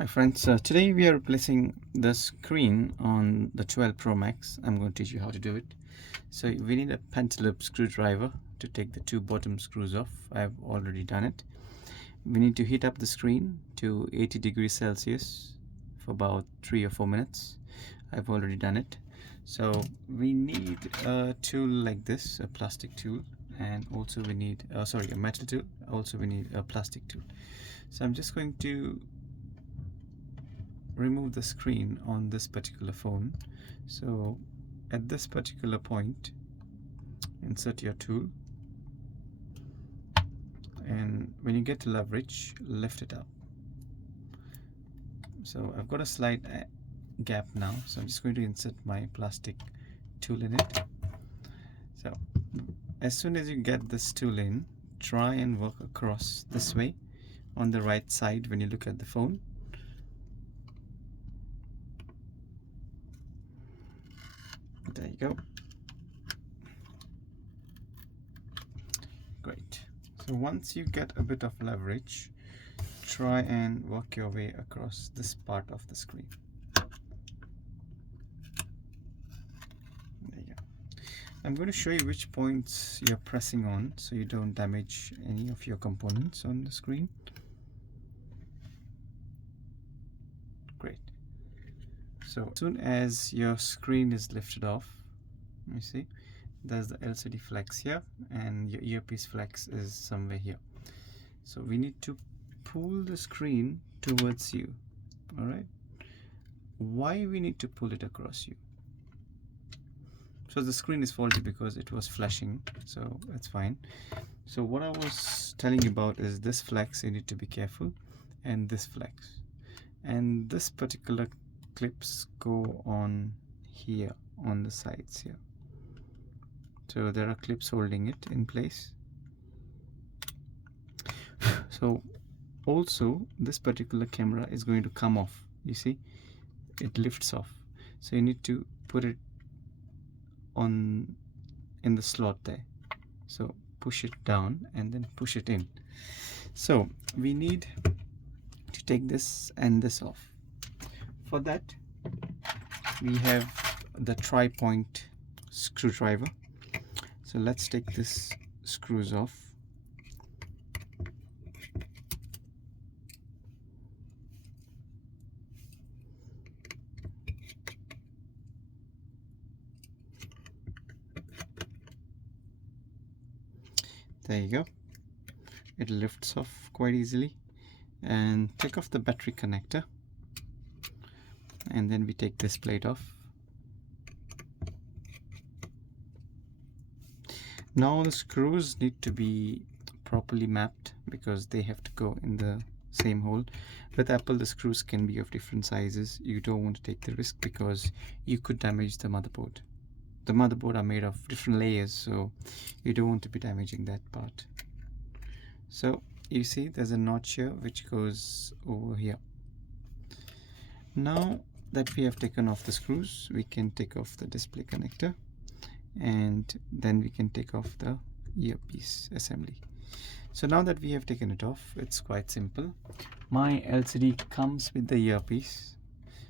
Hi friends, today we are replacing the screen on the 12 Pro Max. I'm going to teach you how to do it. So we need a pentaloop screwdriver to take the two bottom screws off. I've already done it. We need to heat up the screen to 80 degrees Celsius for about 3 or 4 minutes. I've already done it. So we need a tool like this, a plastic tool, and also we need, a metal tool. Also we need a plastic tool. So I'm just going to remove the screen on this particular phone. So at this particular point, insert your tool, and when you get to leverage, lift it up. So I've got a slight gap now, so I'm just going to insert my plastic tool in it. So as soon as you get this tool in, try and work across this way on the right side when you look at the phone. There you go. Great. So once you get a bit of leverage, try and work your way across this part of the screen. There you go. I'm going to show you which points you're pressing on so you don't damage any of your components on the screen. Great. So as soon as your screen is lifted off, you see there's the LCD flex here and your earpiece flex is somewhere here. So we need to pull the screen towards you. All right, why we need to pull it across you? So the screen is faulty because it was flashing, so that's fine. So what I was telling you about is this flex, you need to be careful, and this flex, and this particular clips go on here on the sides here. So there are clips holding it in place. So also this particular camera is going to come off. You see, it lifts off, so you need to put it on in the slot there. So push it down and then push it in. So we need to take this and this off. For that we have the tri-point screwdriver. So let's take this screws off. There you go. It lifts off quite easily. And take off the battery connector, and then we take this plate off. Now the screws need to be properly mapped because they have to go in the same hole. With Apple, the screws can be of different sizes. You don't want to take the risk because you could damage the motherboard. The motherboard are made of different layers, so you don't want to be damaging that part. So you see there's a notch here which goes over here. Now that we have taken off the screws, we can take off the display connector, and then we can take off the earpiece assembly. So now that we have taken it off, it's quite simple. My LCD comes with the earpiece,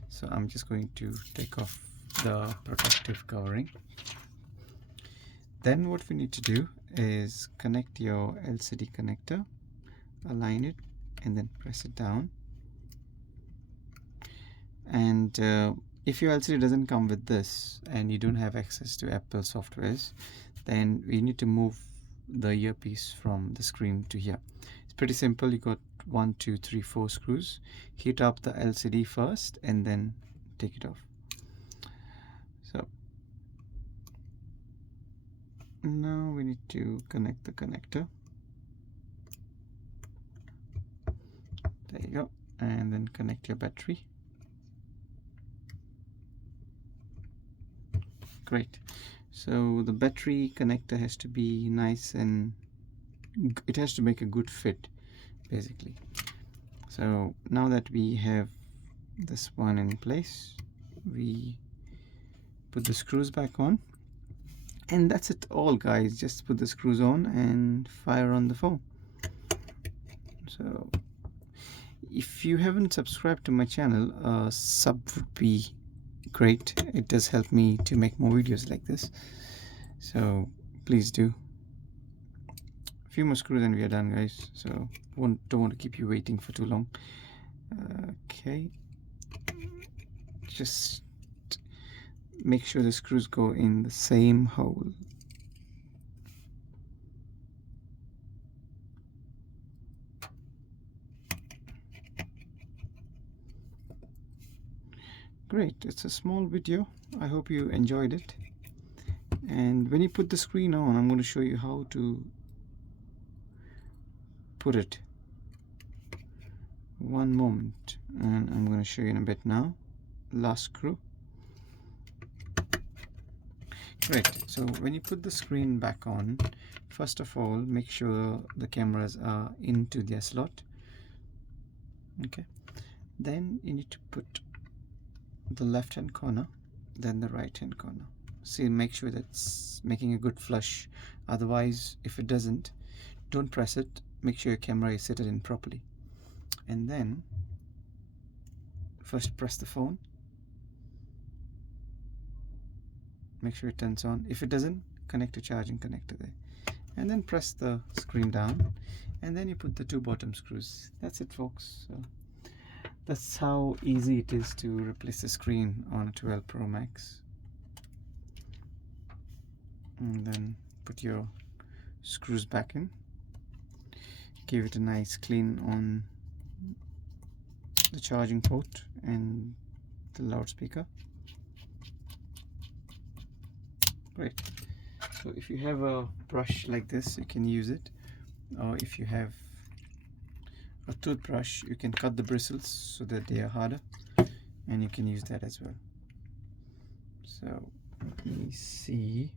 so I'm just going to take off the protective covering. Then what we need to do is connect your LCD connector, align it, and then press it down. And if your LCD doesn't come with this and you don't have access to Apple softwares, then we need to move the earpiece from the screen to here. It's pretty simple. You got 1, 2, 3, 4 screws. Heat up the LCD first and then take it off. So now we need to connect the connector. There you go. And then connect your battery. Great. So the battery connector has to be nice and it has to make a good fit basically. So now that we have this one in place, we put the screws back on, and that's it all guys. Just put the screws on and fire on the phone. So If you haven't subscribed to my channel, a sub would be great. It does help me to make more videos like this, so please do. A few more screws and we are done, guys, so don't want to keep you waiting for too long. Okay, just make sure the screws go in the same hole. Great, it's a small video. I hope you enjoyed it. And when you put the screen on, I'm going to show you how to put it. One moment, and I'm going to show you in a bit now. Last screw. Great, so when you put the screen back on, first of all, make sure the cameras are into their slot. Okay, then you need to put the left hand corner, then the right hand corner. See, make sure that's making a good flush. Otherwise, if it doesn't, don't press it. Make sure your camera is seated in properly. And then first press the phone. Make sure it turns on. If it doesn't, connect to charging connector there. And then press the screen down, and then you put the two bottom screws. That's it, folks. So that's how easy it is to replace the screen on a 12 Pro Max. And then put your screws back in. Give it a nice clean on the charging port and the loudspeaker. Great. So if you have a brush like this, you can use it, or if you have a toothbrush, you can cut the bristles so that they are harder, and you can use that as well. So let me see.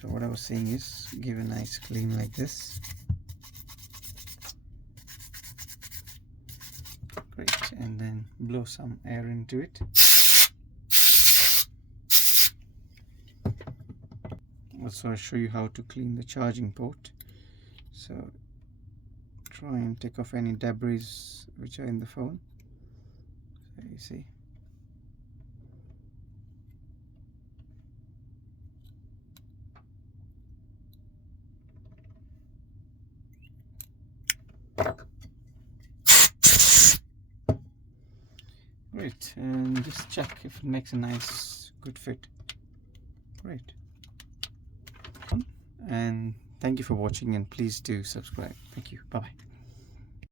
So what I was saying is, give a nice clean like this. Great, and then blow some air into it. Also, I'll show you how to clean the charging port. So try and take off any debris which are in the phone. So you see. Great, and just check if it makes a nice good fit. Great. And thank you for watching, and please do subscribe. Thank you. Bye bye.